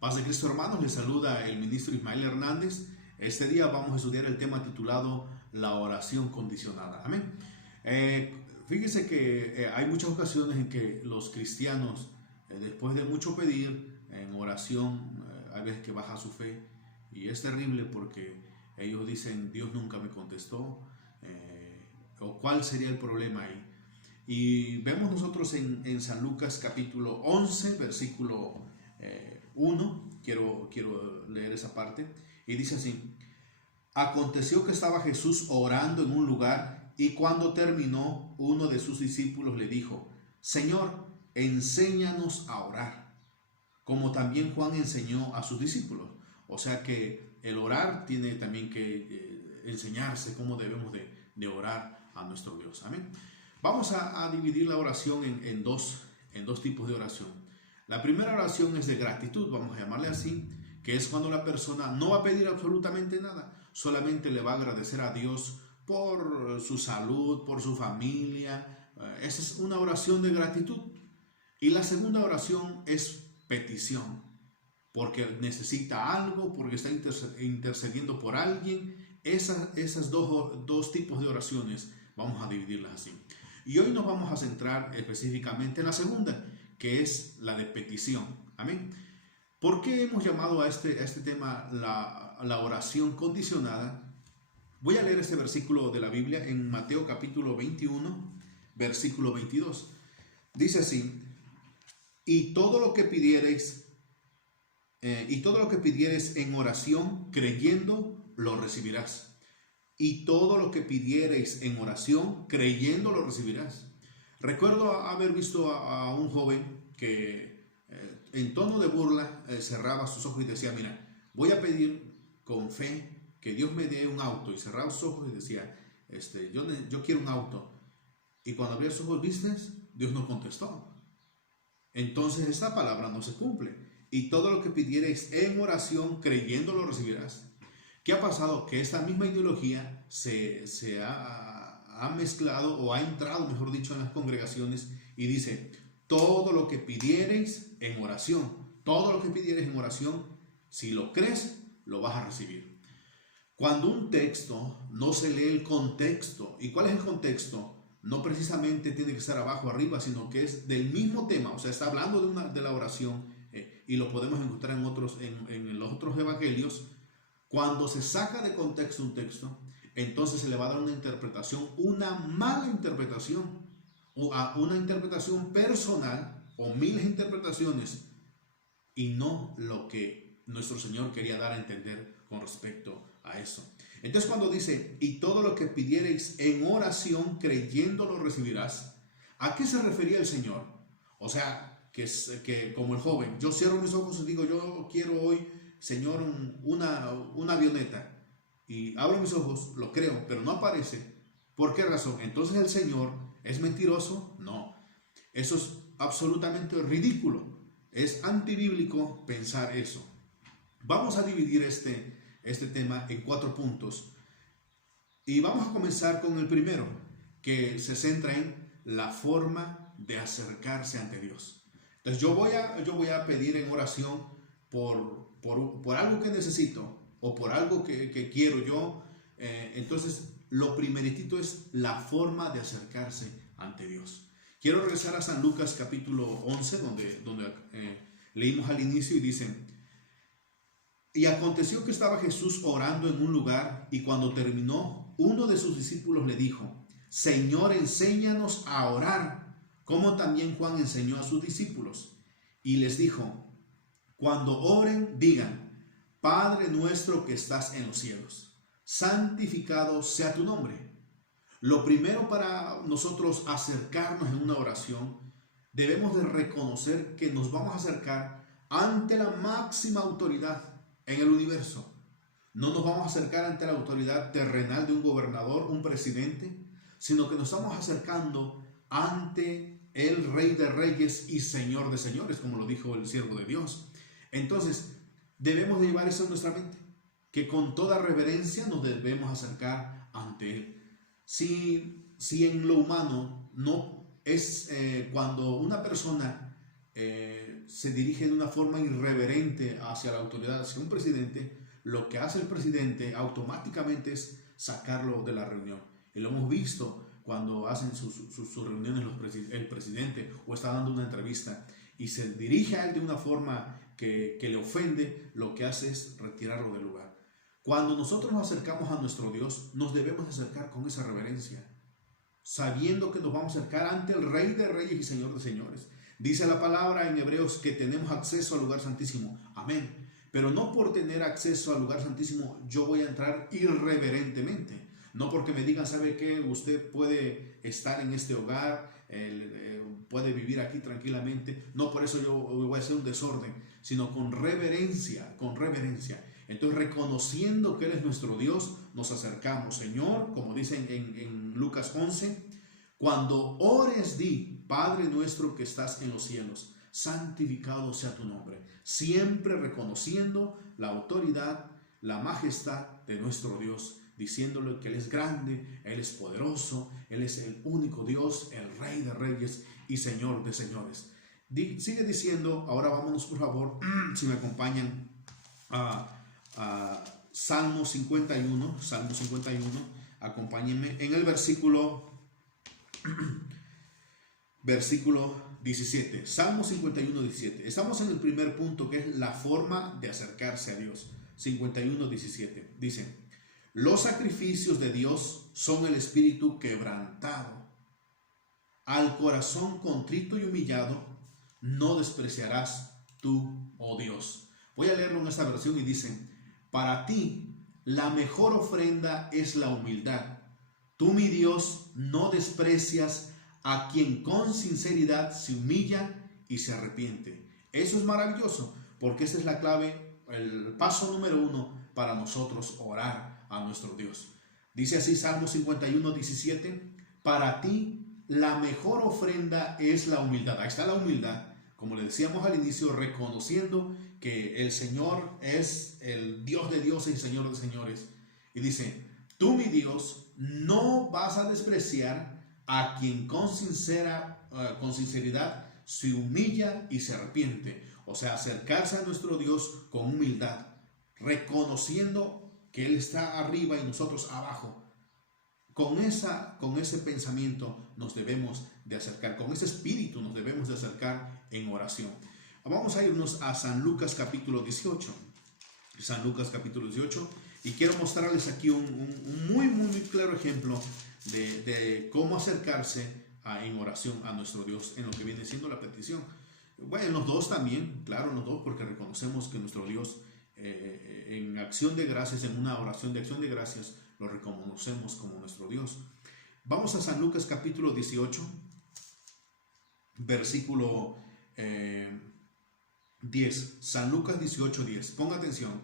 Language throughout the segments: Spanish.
Paz de Cristo, hermanos, les saluda el ministro Ismael Hernández. Este día vamos a estudiar el tema titulado La oración condicionada. Amén. Fíjense que hay muchas ocasiones en que los cristianos, después de mucho pedir en oración, hay veces que baja su fe, y es terrible porque ellos dicen: Dios nunca me contestó, o cuál sería el problema ahí. Y vemos nosotros en San Lucas capítulo 11, versículo 1, quiero leer esa parte, y dice así: Aconteció que estaba Jesús orando en un lugar, y cuando terminó, uno de sus discípulos le dijo: Señor, enséñanos a orar, como también Juan enseñó a sus discípulos. O sea que el orar tiene también que enseñarse cómo debemos de orar a nuestro Dios. Amén. Vamos a dividir la oración en dos tipos de oración. La primera oración es de gratitud, vamos a llamarle así, que es cuando la persona no va a pedir absolutamente nada, solamente le va a agradecer a Dios por su salud, por su familia. Esa es una oración de gratitud. Y la segunda oración es petición, porque necesita algo, porque está intercediendo por alguien. Esas dos tipos de oraciones vamos a dividirlas así. Y hoy nos vamos a centrar específicamente en la segunda, que es la de petición. Amén. ¿Por qué hemos llamado a este tema la oración condicionada? Voy a leer este versículo de la Biblia en Mateo capítulo 21, versículo 22. Dice así: y todo lo que pidiereis en oración, creyendo, lo recibirás. Y todo lo que pidiereis en oración, creyendo, lo recibirás. Recuerdo haber visto a un joven que en tono de burla cerraba sus ojos y decía: mira, voy a pedir con fe que Dios me dé un auto. Y cerraba sus ojos y decía: yo quiero un auto. Y cuando abría sus ojos, business, Dios no contestó. Entonces esta palabra no se cumple. Y todo lo que pidiereis en oración, creyendo, lo recibirás. ¿Qué ha pasado? Que esta misma ideología se ha mezclado, o ha entrado, mejor dicho, en las congregaciones, y dice: todo lo que pidiereis en oración, todo lo que pidiereis en oración, si lo crees, lo vas a recibir. Cuando un texto no se lee el contexto, ¿y cuál es el contexto? No precisamente tiene que estar abajo o arriba, sino que es del mismo tema, o sea, está hablando de la oración, y lo podemos encontrar en los otros evangelios. Cuando se saca de contexto un texto, entonces se le va a dar una interpretación, una mala interpretación, o una interpretación personal, o miles de interpretaciones, y no lo que nuestro Señor quería dar a entender con respecto a eso. Entonces, cuando dice: y todo lo que pidiereis en oración, creyendo, lo recibirás, ¿a qué se refería el Señor? O sea, que como el joven, yo cierro mis ojos y digo: yo quiero hoy, Señor, una avioneta, y abro mis ojos, lo creo, pero no aparece. ¿Por qué razón? Entonces ¿el Señor es mentiroso? No. Eso es absolutamente ridículo. Es antibíblico pensar eso. Vamos a dividir este tema en 4 puntos. Y vamos a comenzar con el primero, que se centra en la forma de acercarse ante Dios. Entonces yo voy a pedir en oración por algo que necesito, o por algo que quiero yo. Entonces lo primeritito es la forma de acercarse ante Dios. Quiero regresar a San Lucas capítulo 11, donde leímos al inicio, y dicen: y aconteció que estaba Jesús orando en un lugar, y cuando terminó, uno de sus discípulos le dijo: Señor, enséñanos a orar, como también Juan enseñó a sus discípulos. Y les dijo: cuando oren, digan: Padre nuestro que estás en los cielos, santificado sea tu nombre. Lo primero para nosotros acercarnos en una oración, debemos de reconocer que nos vamos a acercar ante la máxima autoridad en el universo. No nos vamos a acercar ante la autoridad terrenal de un gobernador, un presidente, sino que nos estamos acercando ante el Rey de Reyes y Señor de Señores, como lo dijo el siervo de Dios. Entonces, debemos de llevar eso en nuestra mente, que con toda reverencia nos debemos acercar ante Él. Si en lo humano no es cuando una persona se dirige de una forma irreverente hacia la autoridad, hacia un presidente, lo que hace el presidente automáticamente es sacarlo de la reunión. Y lo hemos visto cuando hacen sus reuniones el presidente o está dando una entrevista y se dirige a él de una forma que le ofende, lo que hace es retirarlo del lugar. Cuando nosotros nos acercamos a nuestro Dios, nos debemos acercar con esa reverencia, sabiendo que nos vamos a acercar ante el Rey de Reyes y Señor de Señores. Dice la palabra en Hebreos que tenemos acceso al lugar santísimo. Amén. Pero no por tener acceso al lugar santísimo yo voy a entrar irreverentemente. No porque me digan, ¿sabe qué? Usted puede estar en este hogar, puede vivir aquí tranquilamente. No por eso yo voy a hacer un desorden, sino con reverencia, con reverencia. Entonces, reconociendo que Él es nuestro Dios, nos acercamos. Señor, como dicen en Lucas 11, cuando ores di, Padre nuestro que estás en los cielos, santificado sea tu nombre. Siempre reconociendo la autoridad, la majestad de nuestro Dios, diciéndole que Él es grande, Él es poderoso, Él es el único Dios, el Rey de Reyes y Señor de Señores. Sigue diciendo, ahora vámonos por favor, si me acompañan a Salmo 51, acompáñenme en el versículo 17, Salmo 51, 17. Estamos en el primer punto, que es la forma de acercarse a Dios. 51, 17. Dice: los sacrificios de Dios son el espíritu quebrantado. Al corazón contrito y humillado no despreciarás tú, oh Dios. Voy a leerlo en esta versión y dice: para ti la mejor ofrenda es la humildad. Tú, mi Dios, no desprecias a quien con sinceridad se humilla y se arrepiente. Eso es maravilloso, porque esa es la clave, el paso número 1 para nosotros orar a nuestro Dios. Dice así Salmo 51, 17: para ti la mejor ofrenda es la humildad. Ahí está la humildad, como le decíamos al inicio, reconociendo que el Señor es el Dios de dioses y Señor de señores. Y dice: tú, mi Dios, no vas a despreciar a quien con sinceridad se humilla y se arrepiente. O sea, acercarse a nuestro Dios con humildad, reconociendo que Él está arriba y nosotros abajo. Con ese pensamiento nos debemos de acercar, con ese espíritu nos debemos de acercar en oración. Vamos a irnos a San Lucas capítulo 18. San Lucas capítulo 18. Y quiero mostrarles aquí un muy claro ejemplo de cómo acercarse en oración a nuestro Dios en lo que viene siendo la petición. Bueno, en los dos también, claro, en los dos, porque reconocemos que nuestro Dios en acción de gracias, en una oración de acción de gracias, lo reconocemos como nuestro Dios. Vamos a San Lucas capítulo 18, versículo 10. San Lucas 18, 10. Ponga atención.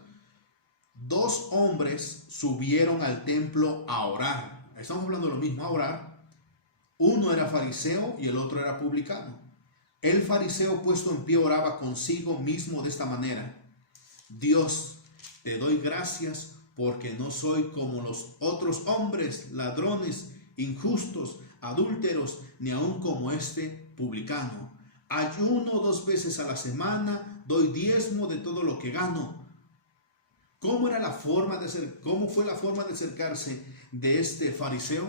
Dos hombres subieron al templo a orar. Estamos hablando de lo mismo, a orar. Uno era fariseo y el otro era publicano. El fariseo, puesto en pie, oraba consigo mismo de esta manera: Dios, te doy gracias porque no soy como los otros hombres, ladrones, injustos, adúlteros, ni aun como este publicano. Ayuno 2 veces a la semana, doy diezmo de todo lo que gano. ¿Cómo fue la forma de acercarse de este fariseo?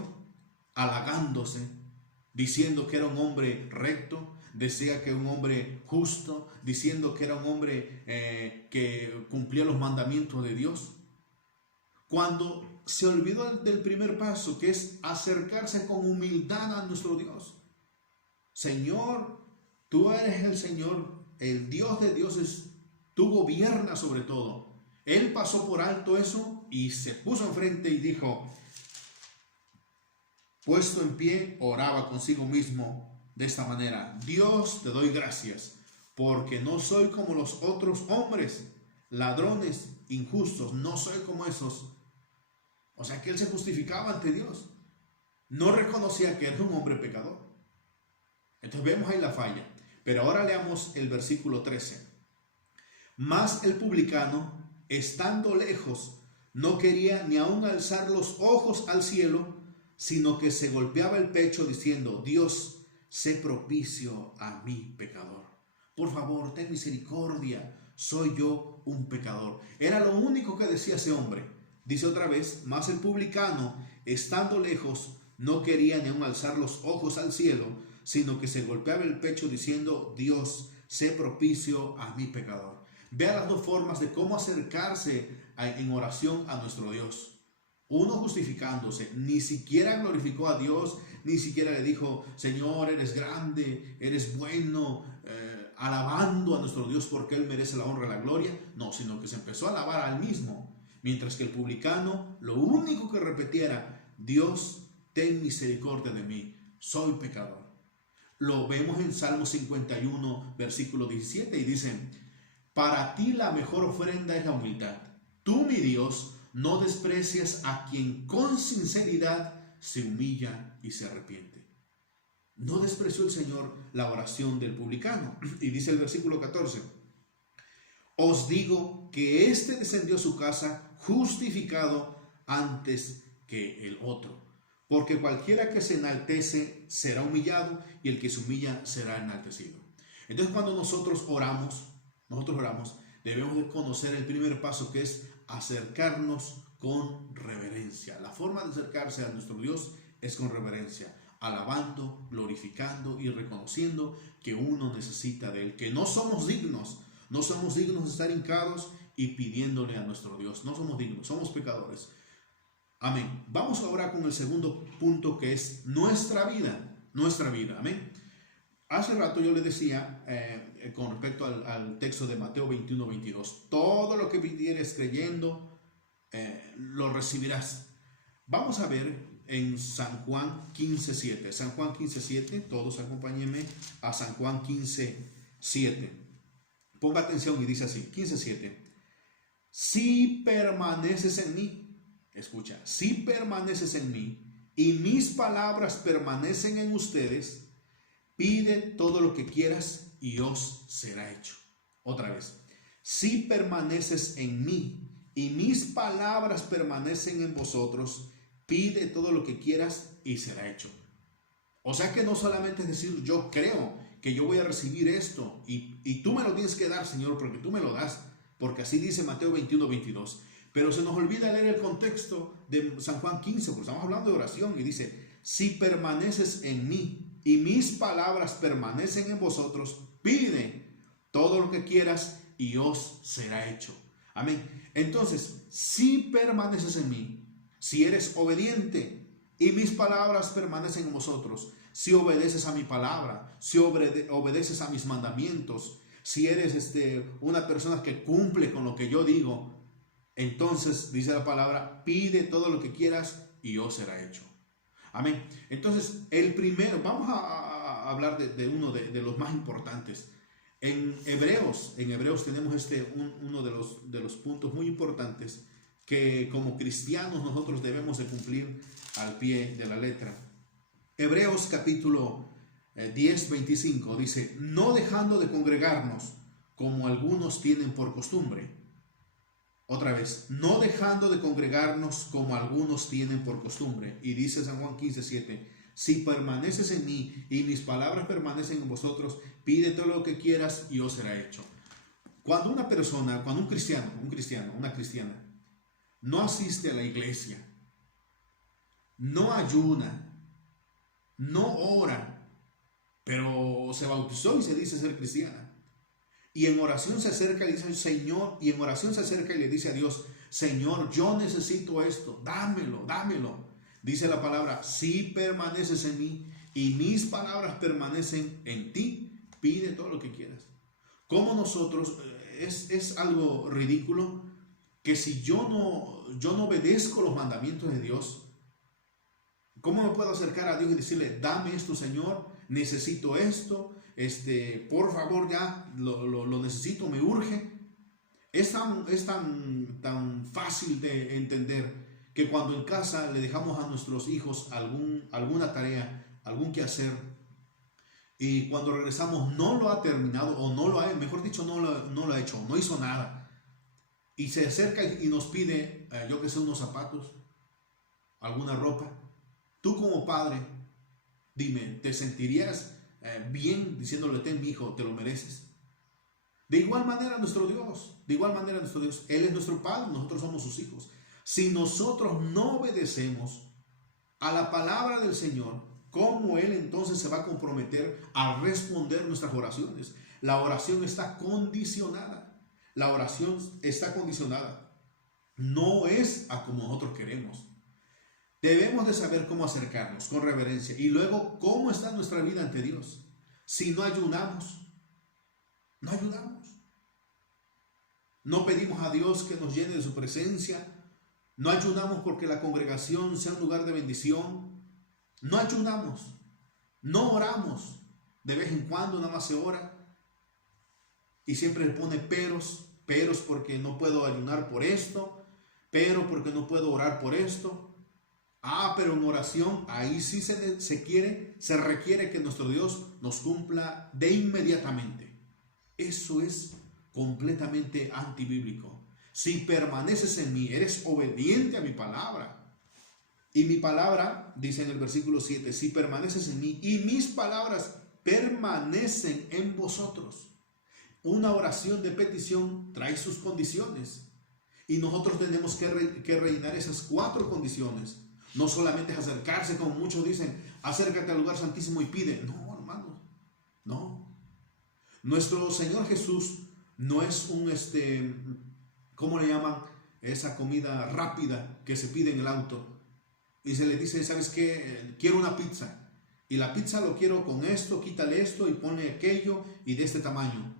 Halagándose, diciendo que era un hombre recto, decía que era un hombre justo, diciendo que era un hombre que cumplía los mandamientos de Dios. Cuando se olvidó del primer paso, que es acercarse con humildad a nuestro Dios. Señor, tú eres el Señor, el Dios de dioses, tú gobiernas sobre todo. Él pasó por alto eso y se puso enfrente y dijo, puesto en pie, oraba consigo mismo de esta manera: Dios, te doy gracias porque no soy como los otros hombres, ladrones, injustos, no soy como esos. O sea que él se justificaba ante Dios, no reconocía que era un hombre pecador. Entonces vemos ahí la falla. Pero ahora leamos el versículo 13. Mas el publicano, estando lejos, no quería ni aun alzar los ojos al cielo, sino que se golpeaba el pecho diciendo: Dios, sé propicio a mí, pecador. por favor, ten misericordia, soy yo un pecador. Era lo único que decía ese hombre. Dice otra vez, mas el publicano, estando lejos, no quería ni aun alzar los ojos al cielo, sino que se golpeaba el pecho diciendo, Dios, sé propicio a mi pecador. Vea las dos formas de cómo acercarse en oración a nuestro Dios. Uno justificándose, ni siquiera glorificó a Dios, ni siquiera le dijo, Señor, eres grande, eres bueno, alabando a nuestro Dios porque Él merece la honra y la gloria. No, sino que se empezó a alabar al mismo. Mientras que el publicano lo único que repetía era, Dios, ten misericordia de mí, soy pecador. Lo vemos en Salmo 51, versículo 17, y dicen, para ti la mejor ofrenda es la humildad. Tú, mi Dios, no desprecias a quien con sinceridad se humilla y se arrepiente. No despreció el Señor la oración del publicano. Y dice el versículo 14, os digo que éste descendió a su casa justificado antes que el otro. Porque cualquiera que se enaltece será humillado y el que se humilla será enaltecido. Entonces cuando nosotros oramos, debemos de conocer el primer paso, que es acercarnos con reverencia. La forma de acercarse a nuestro Dios es con reverencia, alabando, glorificando y reconociendo que uno necesita de Él, que no somos dignos de estar hincados y pidiéndole a nuestro Dios. No somos dignos, somos pecadores. Amén. Vamos ahora con el segundo punto, que es nuestra vida. Amén. Hace rato yo le decía con respecto al texto de Mateo 21, 22, todo lo que pidieres creyendo, lo recibirás. Vamos a ver en San Juan 15:7. San Juan 15:7, todos acompáñenme a San Juan 15:7. Ponga atención y dice así, 15:7. Si permaneces en mí, escucha, si permaneces en mí y mis palabras permanecen en ustedes, pide todo lo que quieras y os será hecho. Otra vez, si permaneces en mí y mis palabras permanecen en vosotros, pide todo lo que quieras y será hecho. O sea que no solamente es decir, yo creo que yo voy a recibir esto y tú me lo tienes que dar, Señor, porque tú me lo das, porque así dice Mateo 21, 22. Pero se nos olvida leer el contexto de San Juan 15, porque estamos hablando de oración, y dice, si permaneces en mí y mis palabras permanecen en vosotros, pide todo lo que quieras y os será hecho. Amén. Entonces, si permaneces en mí, si eres obediente y mis palabras permanecen en vosotros, si obedeces a mi palabra, si obedeces a mis mandamientos, si eres una persona que cumple con lo que yo digo, entonces dice la palabra, pide todo lo que quieras y os será hecho. Amén. Entonces, el primero, vamos a hablar de uno de los más importantes. En Hebreos tenemos uno de los puntos muy importantes que como cristianos nosotros debemos de cumplir al pie de la letra. Hebreos capítulo 10, 25 dice, no dejando de congregarnos como algunos tienen por costumbre. Otra vez, no dejando de congregarnos como algunos tienen por costumbre. Y dice San Juan 15:7, si permaneces en mí y mis palabras permanecen en vosotros, pide todo lo que quieras y os será hecho. Cuando una persona, cuando un cristiano, una cristiana, no asiste a la iglesia, no ayuna, no ora, pero se bautizó y se dice ser cristiana, y en oración se acerca y dice, Señor, y en oración se acerca y le dice a Dios, Señor, yo necesito esto, dámelo. Dice la palabra, si permaneces en mí y mis palabras permanecen en ti, pide todo lo que quieras. Como nosotros, es algo ridículo que si yo no obedezco los mandamientos de Dios, ¿cómo me puedo acercar a Dios y decirle, dame esto, Señor, necesito esto, por favor, ya lo necesito, me urge? Es tan fácil de entender que cuando en casa le dejamos a nuestros hijos alguna tarea, algún quehacer, y cuando regresamos no lo ha terminado, o no lo ha, mejor dicho, no lo ha hecho, no hizo nada, y se acerca y nos pide, yo que sé, unos zapatos, alguna ropa. Tú como padre, dime, ¿te sentirías bien diciéndole, ten, mi hijo, te lo mereces? De igual manera nuestro Dios, Él es nuestro Padre, nosotros somos sus hijos. Si nosotros no obedecemos a la palabra del Señor, ¿cómo Él entonces se va a comprometer a responder nuestras oraciones? La oración está condicionada. La oración está condicionada. No es a como nosotros queremos. Debemos de saber cómo acercarnos con reverencia y luego cómo está nuestra vida ante Dios. Si no ayunamos, no ayudamos. No pedimos a Dios que nos llene de su presencia. No ayunamos porque la congregación sea un lugar de bendición. No ayunamos. No oramos. De vez en cuando nada más se ora. Y siempre le pone peros. Peros porque no puedo ayunar por esto. Pero porque no puedo orar por esto. Pero en oración, ahí sí se requiere que nuestro Dios nos cumpla de inmediatamente. Eso es completamente antibíblico. Si permaneces en mí, eres obediente a mi palabra. Y mi palabra, dice en el versículo 7, si permaneces en mí y mis palabras permanecen en vosotros. Una oración de petición trae sus condiciones. Y nosotros tenemos que rellenar esas 4 condiciones. No solamente es acercarse, como muchos dicen, acércate al lugar santísimo y pide. No, hermanos, no. Nuestro Señor Jesús no es un, ¿cómo le llaman? Esa comida rápida que se pide en el auto. Y se le dice, ¿sabes qué? Quiero una pizza. Y la pizza lo quiero con esto, quítale esto y ponle aquello y de este tamaño.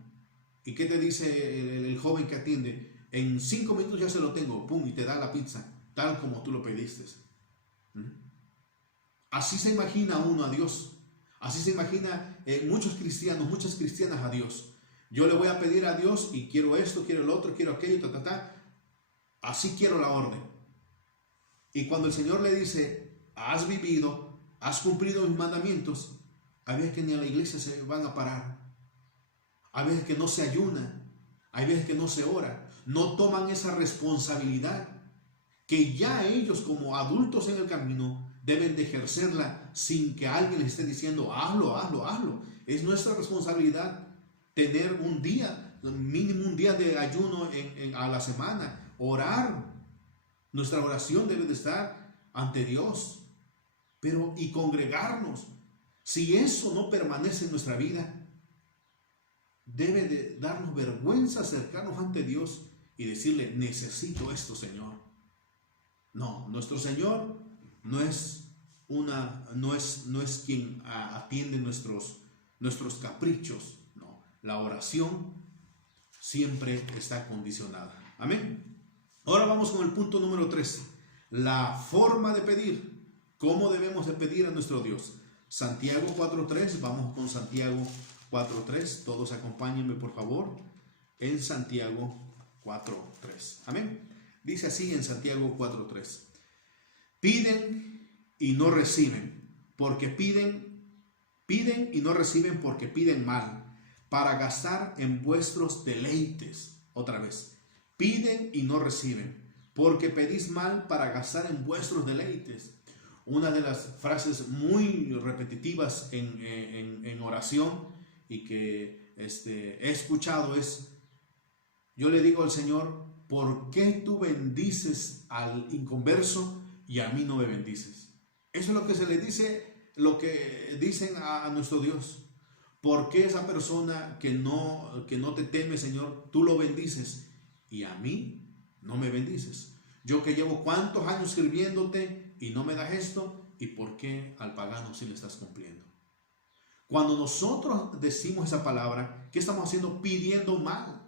¿Y qué te dice el joven que atiende? En 5 minutos ya se lo tengo, pum, y te da la pizza, tal como tú lo pediste. Así se imagina uno a Dios. Así se imagina muchos cristianos, muchas cristianas a Dios. Yo le voy a pedir a Dios y quiero esto, quiero el otro, quiero aquello, Así quiero la orden. Y cuando el Señor le dice, has vivido, has cumplido mis mandamientos, hay veces que ni a la iglesia se van a parar. Hay veces que no se ayuna. Hay veces que no se ora. No toman esa responsabilidad que ya ellos como adultos en el camino deben de ejercerla sin que alguien les esté diciendo hazlo, hazlo, hazlo. Es nuestra responsabilidad tener un día, mínimo un día de ayuno a la semana, orar. Nuestra oración debe de estar ante Dios, y congregarnos. Si eso no permanece en nuestra vida, debe de darnos vergüenza acercarnos ante Dios y decirle, necesito esto, Señor. No, nuestro Señor no es quien atiende nuestros caprichos. No, la oración siempre está condicionada. Amén. Ahora vamos con el punto número 3. La forma de pedir. ¿Cómo debemos de pedir a nuestro Dios? Santiago 4.3. Vamos con Santiago 4.3. Todos acompáñenme, por favor, en Santiago 4.3. Amén. Dice así en Santiago 4.3. Piden y no reciben, porque piden y no reciben porque piden mal, para gastar en vuestros deleites. Otra vez, piden y no reciben, porque pedís mal para gastar en vuestros deleites. Una de las frases muy repetitivas en oración y que he escuchado es, yo le digo al Señor, ¿por qué tú bendices al inconverso y a mí no me bendices? Eso es lo que se le dice, lo que dicen a nuestro Dios. ¿Por qué esa persona que no te teme, Señor, tú lo bendices y a mí no me bendices? Yo que llevo cuántos años sirviéndote y no me das esto, ¿y por qué al pagano sí le estás cumpliendo? Cuando nosotros decimos esa palabra, ¿qué estamos haciendo? Pidiendo mal.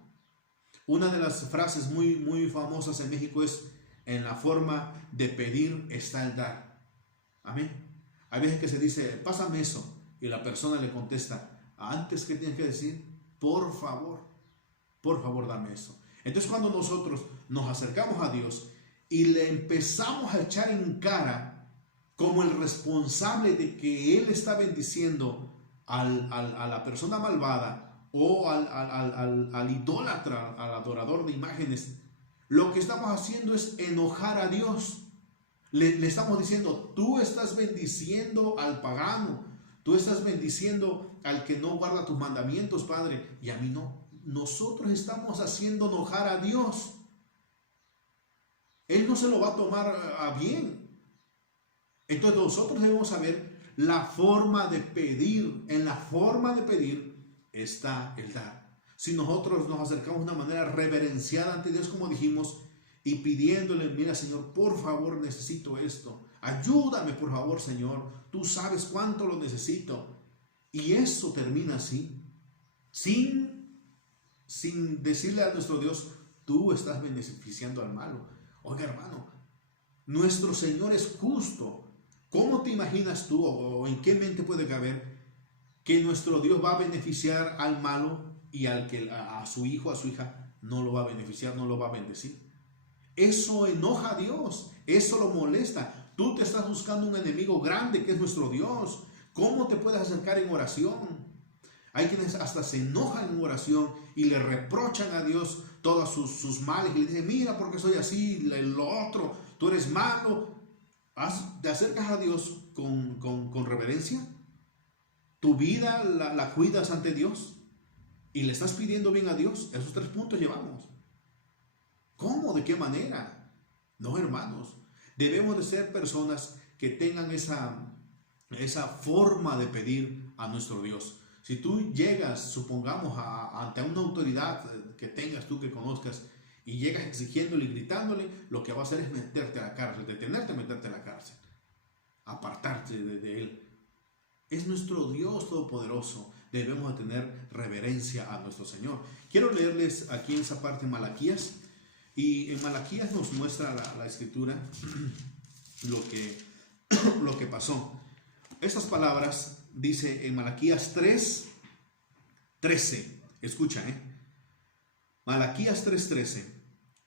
Una de las frases muy, muy famosas en México es, en la forma de pedir está el dar. Amén. Hay veces que se dice, pásame eso, y la persona le contesta, antes, ¿qué tienes que decir? Por favor dame eso. Entonces cuando nosotros nos acercamos a Dios y le empezamos a echar en cara como el responsable de que Él está bendiciendo a la persona malvada, o al idólatra, al adorador de imágenes, lo que estamos haciendo es enojar a Dios. Le estamos diciendo, tú estás bendiciendo al pagano, tú estás bendiciendo al que no guarda tus mandamientos, Padre, y a mí no. nosotros estamos haciendo enojar a Dios. Él no se lo va a tomar a bien. Entonces nosotros debemos saber la forma de pedir. En la forma de pedir está el dar. Si nosotros nos acercamos de una manera reverenciada ante Dios, como dijimos, y pidiéndole, mira Señor, por favor necesito esto. Ayúdame por favor Señor. Tú sabes cuánto lo necesito. Y eso termina así. Sin decirle a nuestro Dios, tú estás beneficiando al malo. Oiga hermano, nuestro Señor es justo. ¿Cómo te imaginas tú o en qué mente puede caber que nuestro Dios va a beneficiar al malo y al que a su hijo, a su hija, no lo va a beneficiar, no lo va a bendecir? Eso enoja a Dios, eso lo molesta. Tú te estás buscando un enemigo grande que es nuestro Dios. ¿Cómo te puedes acercar en oración? Hay quienes hasta se enojan en oración y le reprochan a Dios todos sus males y le dicen, mira porque soy así, lo otro, tú eres malo. ¿Te acercas a Dios con reverencia? ¿Tu vida la cuidas ante Dios? ¿Y le estás pidiendo bien a Dios? Esos 3 puntos llevamos. ¿Cómo? ¿De qué manera? No, hermanos. Debemos de ser personas que tengan esa forma de pedir a nuestro Dios. Si tú llegas, supongamos, ante una autoridad que tengas tú, que conozcas, y llegas exigiéndole y gritándole, lo que va a hacer es meterte a la cárcel, detenerte, meterte a la cárcel, apartarte de él. Es nuestro Dios todopoderoso. Debemos de tener reverencia a nuestro Señor. Quiero leerles aquí en esa parte Malaquías. Y en Malaquías nos muestra la escritura lo que pasó. Estas palabras dice en Malaquías 3:13. Escucha, Malaquías 3:13.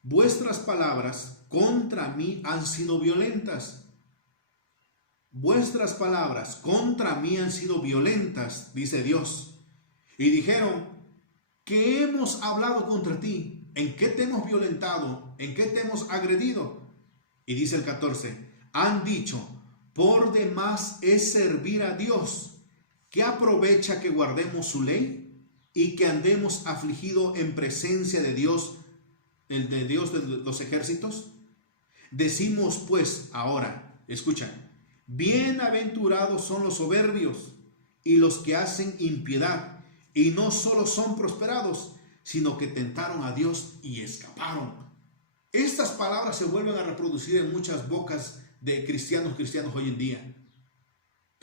Vuestras palabras contra mí han sido violentas. Vuestras palabras contra mí han sido violentas, dice Dios. Y dijeron, ¿qué hemos hablado contra ti? ¿En qué te hemos violentado? ¿En qué te hemos agredido? Y dice el 14, han dicho, por demás es servir a Dios. ¿Qué aprovecha que guardemos su ley y que andemos afligidos en presencia de Dios, el de Dios de los ejércitos? Decimos pues ahora, escucha, bienaventurados son los soberbios y los que hacen impiedad, y no solo son prosperados, sino que tentaron a Dios y escaparon. Estas palabras se vuelven a reproducir en muchas bocas de cristianos hoy en día.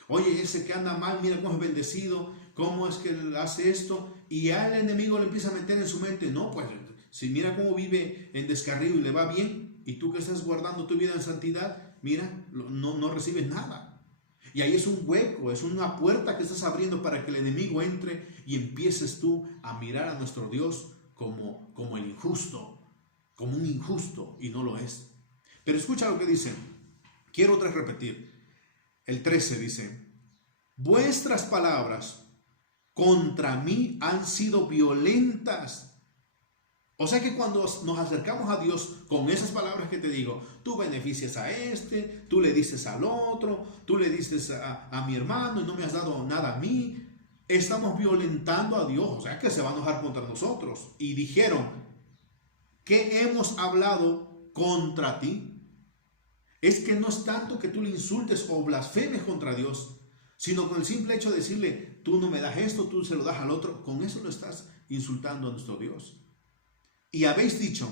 Oye, ese que anda mal, mira cómo es bendecido, cómo es que hace esto, y ya el enemigo le empieza a meter en su mente, no, pues, si mira cómo vive en descarrío y le va bien, y tú que estás guardando tu vida en santidad, mira, no recibes nada. Y ahí es un hueco, es una puerta que estás abriendo para que el enemigo entre y empieces tú a mirar a nuestro Dios como el injusto, como un injusto, y no lo es. Pero escucha lo que dice. Quiero otra vez repetir. El 13 dice, vuestras palabras contra mí han sido violentas. O sea que cuando nos acercamos a Dios con esas palabras que te digo, tú beneficias a este, tú le dices al otro, tú le dices a mi hermano y no me has dado nada a mí, estamos violentando a Dios, o sea que se va a enojar contra nosotros. Y dijeron, ¿qué hemos hablado contra ti? Es que no es tanto que tú le insultes o blasfemes contra Dios, sino con el simple hecho de decirle, tú no me das esto, tú se lo das al otro, con eso lo estás insultando a nuestro Dios. Y habéis dicho,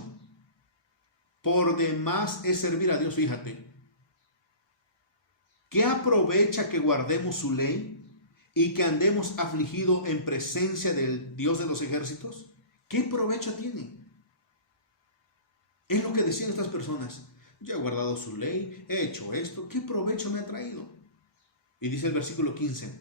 por demás es servir a Dios. Fíjate, ¿qué aprovecha que guardemos su ley y que andemos afligidos en presencia del Dios de los ejércitos? ¿Qué provecho tiene? Es lo que decían estas personas. Yo he guardado su ley, he hecho esto, ¿qué provecho me ha traído? Y dice el versículo 15,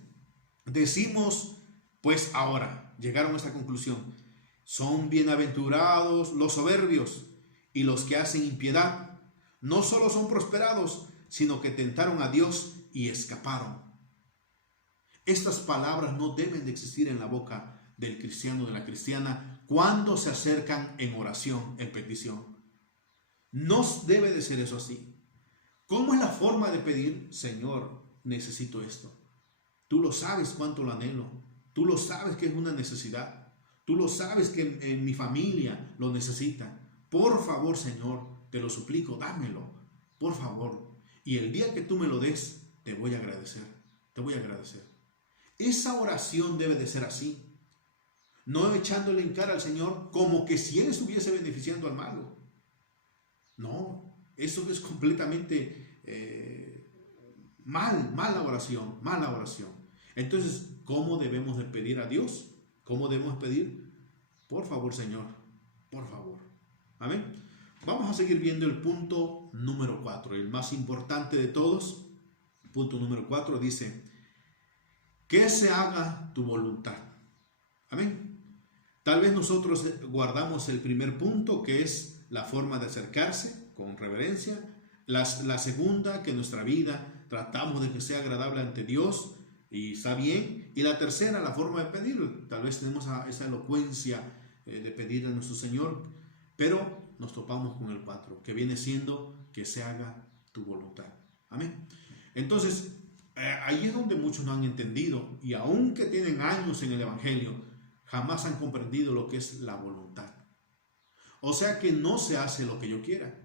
decimos pues ahora, llegaron a esta conclusión, son bienaventurados los soberbios y los que hacen impiedad. No solo son prosperados, sino que tentaron a Dios y escaparon. Estas palabras no deben de existir en la boca del cristiano o de la cristiana cuando se acercan en oración, en petición. No debe de ser eso así. ¿Cómo es la forma de pedir? Señor, necesito esto. Tú lo sabes cuánto lo anhelo. Tú lo sabes que es una necesidad. Tú lo sabes que en mi familia lo necesita. Por favor, Señor, te lo suplico, dámelo, por favor. Y el día que tú me lo des, te voy a agradecer, te voy a agradecer. Esa oración debe de ser así. No echándole en cara al Señor como que si Él estuviese beneficiando al malo. No, eso es completamente mala oración, mala oración. Entonces, ¿cómo debemos de pedir a Dios? ¿Cómo debemos pedir? Por favor, Señor, por favor. Amén. Vamos a seguir viendo el punto número 4, el más importante de todos. Punto número 4 dice, que se haga tu voluntad. Amén. Tal vez nosotros guardamos el primer punto, que es la forma de acercarse con reverencia. La segunda, que nuestra vida tratamos de que sea agradable ante Dios y está bien. Y la tercera, la forma de pedir. Tal vez tenemos esa elocuencia de pedir a nuestro Señor, pero nos topamos con el 4, que viene siendo que se haga tu voluntad. Amén. Entonces, ahí es donde muchos no han entendido, y aunque tienen años en el Evangelio, jamás han comprendido lo que es la voluntad. O sea que no se hace lo que yo quiera.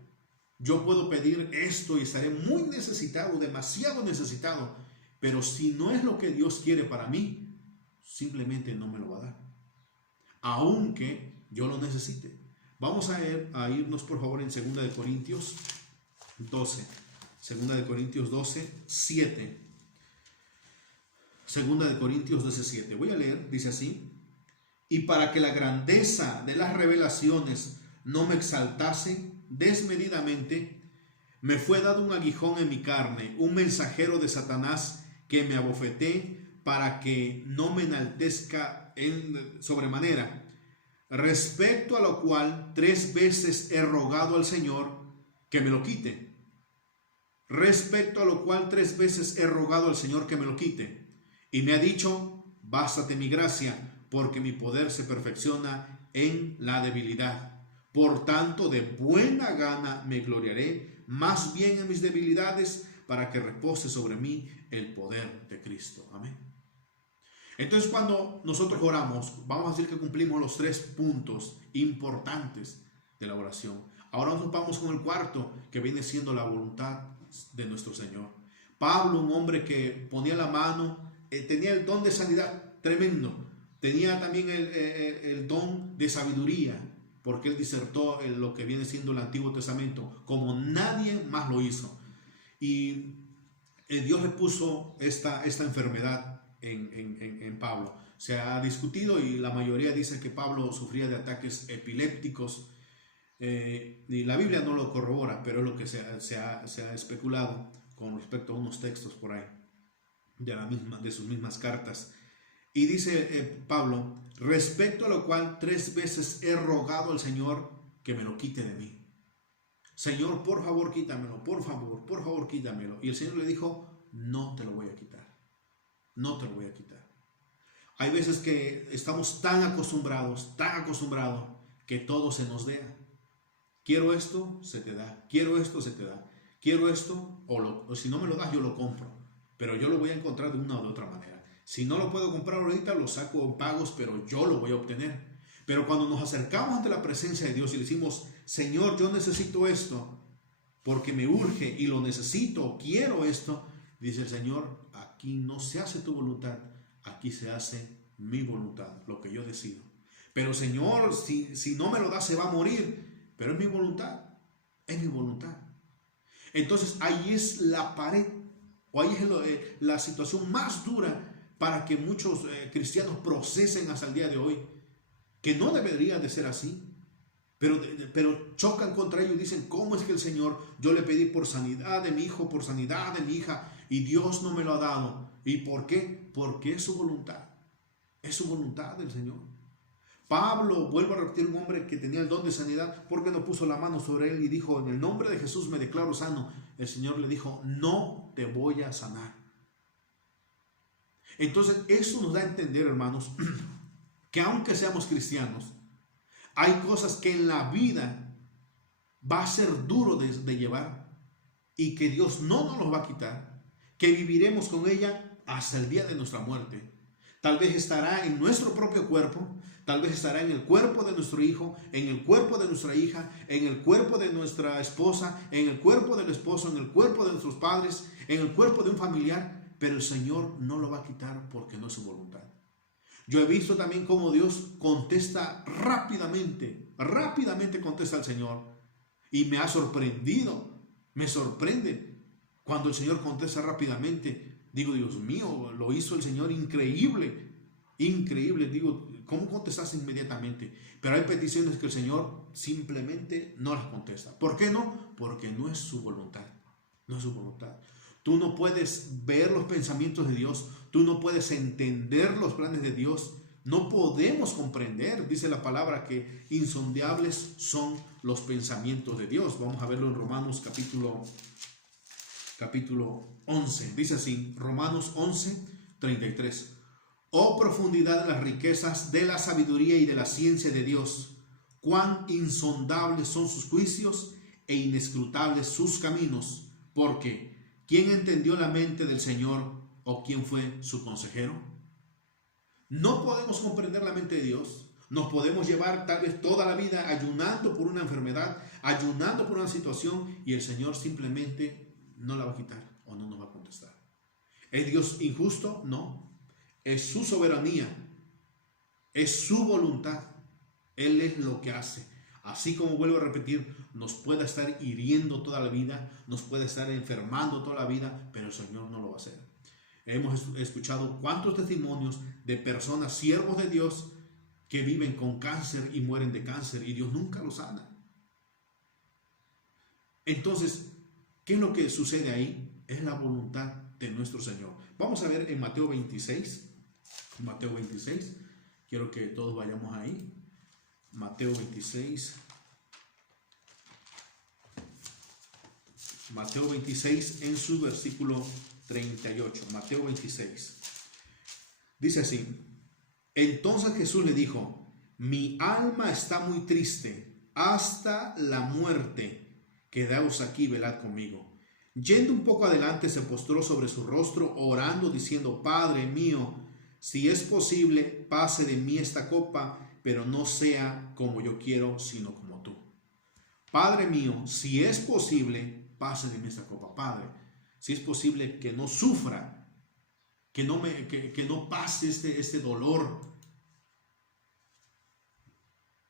Yo puedo pedir esto y estaré muy necesitado, demasiado necesitado, pero si no es lo que Dios quiere para mí, simplemente no me lo va a dar, aunque yo lo necesite. Vamos a irnos por favor en 2 de Corintios 12. 2 de Corintios 12, 7. 2 de Corintios 12, 7. Voy a leer, dice así. Y para que la grandeza de las revelaciones no me exaltase desmedidamente, me fue dado un aguijón en mi carne, un mensajero de Satanás que me abofeté para que no me enaltezca en sobremanera. Respecto a lo cual 3 veces he rogado al Señor que me lo quite. Respecto a lo cual 3 veces he rogado al Señor que me lo quite. Y me ha dicho, bástate mi gracia, porque mi poder se perfecciona en la debilidad. Por tanto, de buena gana me gloriaré, más bien en mis debilidades, para que repose sobre mí el poder de Cristo. Amén. Entonces, cuando nosotros oramos, vamos a decir que cumplimos los 3 puntos importantes de la oración. Ahora nos vamos con el 4, que viene siendo la voluntad de nuestro Señor. Pablo, un hombre que ponía la mano, tenía el don de sanidad tremendo, tenía también el don de sabiduría, porque él disertó en lo que viene siendo el Antiguo Testamento como nadie más lo hizo. Y Dios le puso esta enfermedad en Pablo. Se ha discutido y la mayoría dice que Pablo sufría de ataques epilépticos, y la Biblia no lo corrobora, pero es lo que se ha especulado con respecto a unos textos por ahí de sus mismas cartas. Y dice Pablo, respecto a lo cual 3 veces he rogado al Señor que me lo quite de mí. Señor, por favor quítamelo, por favor quítamelo. Y el Señor le dijo, no te lo voy a quitar, no te lo voy a quitar. Hay veces que estamos tan acostumbrados, que todo se nos dé. Quiero esto, se te da. Quiero esto, se te da. Quiero esto, o si no me lo das, yo lo compro. Pero yo lo voy a encontrar de una o de otra manera. Si no lo puedo comprar ahorita, lo saco en pagos, pero yo lo voy a obtener. Pero cuando nos acercamos ante la presencia de Dios y decimos, Señor, yo necesito esto, porque me urge y lo necesito, quiero esto, dice el Señor, aquí no se hace tu voluntad, aquí se hace mi voluntad, lo que yo decido. Pero Señor, si no me lo das, se va a morir, pero es mi voluntad, es mi voluntad. Entonces ahí es la pared, o ahí es la situación más dura para que muchos cristianos procesen hasta el día de hoy, que no debería de ser así, pero chocan contra ello y dicen, ¿cómo es que el Señor, yo le pedí por sanidad de mi hijo, por sanidad de mi hija, y Dios no me lo ha dado? ¿Y por qué? Porque es su voluntad del Señor. Pablo, vuelvo a repetir, un hombre que tenía el don de sanidad, porque no puso la mano sobre él y dijo, en el nombre de Jesús me declaro sano. El Señor le dijo, no te voy a sanar. Entonces eso nos da a entender, hermanos, que aunque seamos cristianos, hay cosas que en la vida va a ser duro de llevar y que Dios no nos los va a quitar, que viviremos con ella hasta el día de nuestra muerte. Tal vez estará en nuestro propio cuerpo, tal vez estará en el cuerpo de nuestro hijo, en el cuerpo de nuestra hija, en el cuerpo de nuestra esposa, en el cuerpo del esposo, en el cuerpo de nuestros padres, en el cuerpo de un familiar, pero el Señor no lo va a quitar porque no es su voluntad. Yo he visto también cómo Dios contesta rápidamente contesta al Señor, y me ha sorprendido, me sorprende cuando el Señor contesta rápidamente. Digo, Dios mío, lo hizo el Señor increíble, increíble. Digo, ¿cómo contestaste inmediatamente? Pero hay peticiones que el Señor simplemente no las contesta. ¿Por qué no? Porque no es su voluntad, no es su voluntad. Tú no puedes ver los pensamientos de Dios, tú no puedes entender los planes de Dios, no podemos comprender. Dice la palabra que insondables son los pensamientos de Dios. Vamos a verlo en Romanos capítulo 11. Dice así, Romanos 11:33. Oh profundidad de las riquezas de la sabiduría y de la ciencia de Dios, cuán insondables son sus juicios e inescrutables sus caminos, porque ¿quién entendió la mente del Señor o quién fue su consejero? No podemos comprender la mente de Dios. Nos podemos llevar tal vez toda la vida ayunando por una enfermedad, ayunando por una situación, y el Señor simplemente no la va a quitar o no nos va a contestar. ¿Es Dios injusto? No. Es su soberanía, es su voluntad. Él es lo que hace. Así como vuelvo a repetir, nos puede estar hiriendo toda la vida, nos puede estar enfermando toda la vida, pero el Señor no lo va a hacer. Hemos escuchado cuántos testimonios de personas, siervos de Dios, que viven con cáncer y mueren de cáncer y Dios nunca los sana. Entonces, ¿qué es lo que sucede ahí? Es la voluntad de nuestro Señor. Vamos a ver en Mateo 26. Mateo 26. Quiero que todos vayamos ahí. Mateo 26. Mateo 26 en su versículo 38. Mateo 26. Dice así. Entonces Jesús le dijo, mi alma está muy triste hasta la muerte. Quedaos aquí, velad conmigo. Yendo un poco adelante, se postró sobre su rostro, orando, diciendo, Padre mío, si es posible, pase de mí esta copa, pero no sea como yo quiero, sino como tú. Padre mío, si es posible, pase de mí esta copa. Padre, si es posible que no sufra, que no pase este dolor,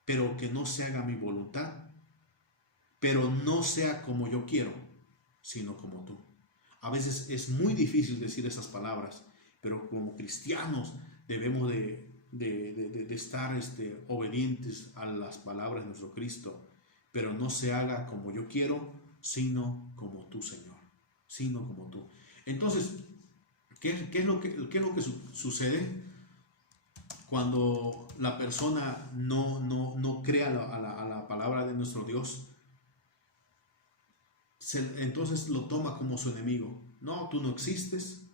pero que no se haga mi voluntad, pero no sea como yo quiero, sino como tú. A veces es muy difícil decir esas palabras, pero como cristianos debemos de estar obedientes a las palabras de nuestro Cristo. Pero no se haga como yo quiero, sino como tú, Señor. Sino como tú. Entonces, ¿qué es lo que sucede cuando la persona no cree a la palabra de nuestro Dios? Entonces lo toma como su enemigo. No, tú no existes,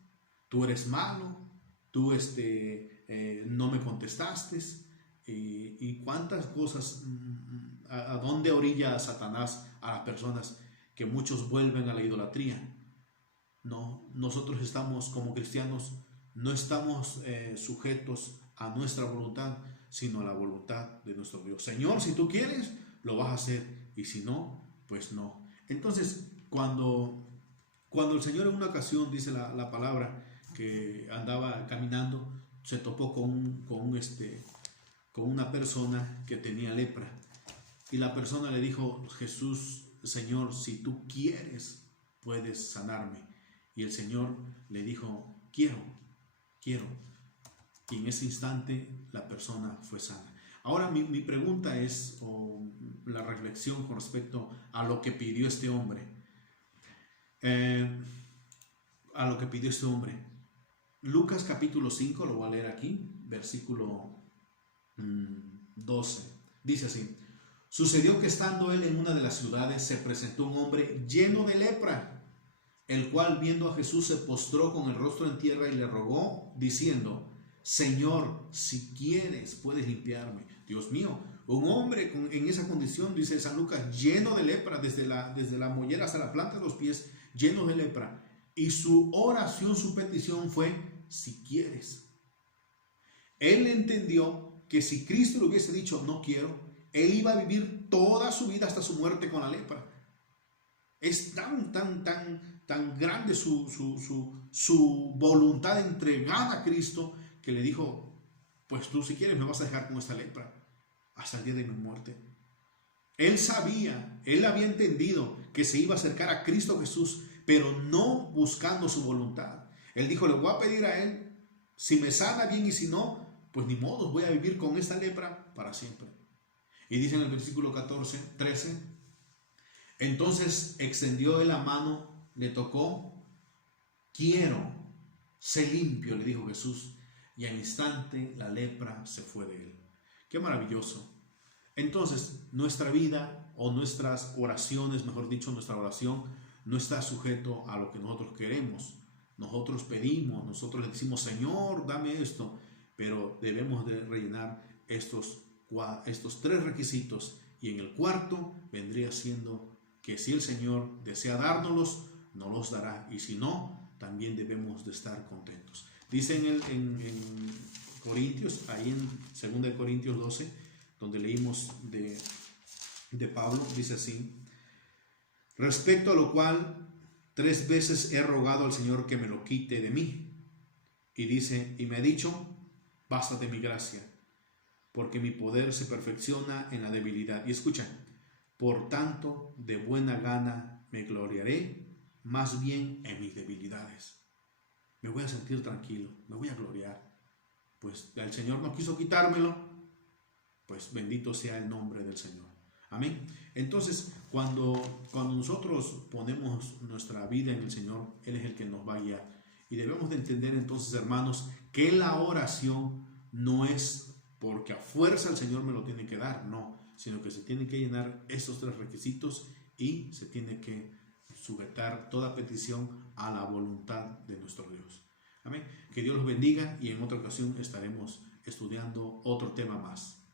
tú eres malo, tú no me contestaste, y cuántas cosas. ¿A dónde orilla Satanás a las personas? Que muchos vuelven a la idolatría. No, nosotros estamos como cristianos, no estamos sujetos a nuestra voluntad, sino a la voluntad de nuestro Dios. Señor, si tú quieres, lo vas a hacer, y si no, pues no. Entonces, cuando el Señor en una ocasión, dice la palabra, que andaba caminando, se topó con una persona que tenía lepra, y la persona le dijo, Jesús, Señor, si tú quieres, puedes sanarme. Y el Señor le dijo, quiero. Y en ese instante la persona fue sana. Ahora mi pregunta es, o la reflexión con respecto a lo que pidió este hombre. Lucas capítulo 5, lo voy a leer aquí, versículo 12. Dice así. Sucedió que estando él en una de las ciudades, se presentó un hombre lleno de lepra, el cual viendo a Jesús se postró con el rostro en tierra y le rogó, diciendo, Señor, si quieres, puedes limpiarme. Dios mío, un hombre en esa condición, dice San Lucas, lleno de lepra, desde la mollera hasta la planta de los pies, lleno de lepra. Y su oración, su petición fue, si quieres. Él entendió que si Cristo le hubiese dicho no quiero, él iba a vivir toda su vida hasta su muerte con la lepra. Es tan grande su voluntad entregada a Cristo que le dijo, pues tú si quieres me vas a dejar con esta lepra hasta el día de mi muerte. Él sabía, él había entendido que se iba a acercar a Cristo Jesús, pero no buscando su voluntad. Él dijo, le voy a pedir a él, si me sana bien y si no, pues ni modo, voy a vivir con esta lepra para siempre. Y dice en el versículo 13, entonces extendió él la mano, le tocó, quiero, sé limpio, le dijo Jesús, y al instante la lepra se fue de él. Qué maravilloso. Entonces, nuestra vida o nuestras oraciones, mejor dicho, nuestra oración no está sujeto a lo que nosotros queremos. Nosotros pedimos, nosotros le decimos, Señor, dame esto, pero debemos de rellenar estos 3 requisitos, y en el cuarto vendría siendo que si el Señor desea dárnoslos, nos los dará, y si no, también debemos de estar contentos. Dice en Corintios, ahí en 2 Corintios 12, donde leímos de Pablo, dice así, respecto a lo cual 3 veces he rogado al Señor que me lo quite de mí. Y dice, y me ha dicho, bástate mi gracia, porque mi poder se perfecciona en la debilidad. Y escucha, por tanto, de buena gana me gloriaré más bien en mis debilidades. Me voy a sentir tranquilo, me voy a gloriar. Pues el Señor no quiso quitármelo, pues bendito sea el nombre del Señor. Amén. Entonces, cuando nosotros ponemos nuestra vida en el Señor, Él es el que nos va a guiar. Y debemos de entender entonces, hermanos, que la oración no es porque a fuerza el Señor me lo tiene que dar, no, sino que se tiene que llenar estos 3 requisitos y se tiene que sujetar toda petición a la voluntad de nuestro Dios. Amén. Que Dios los bendiga y en otra ocasión estaremos estudiando otro tema más.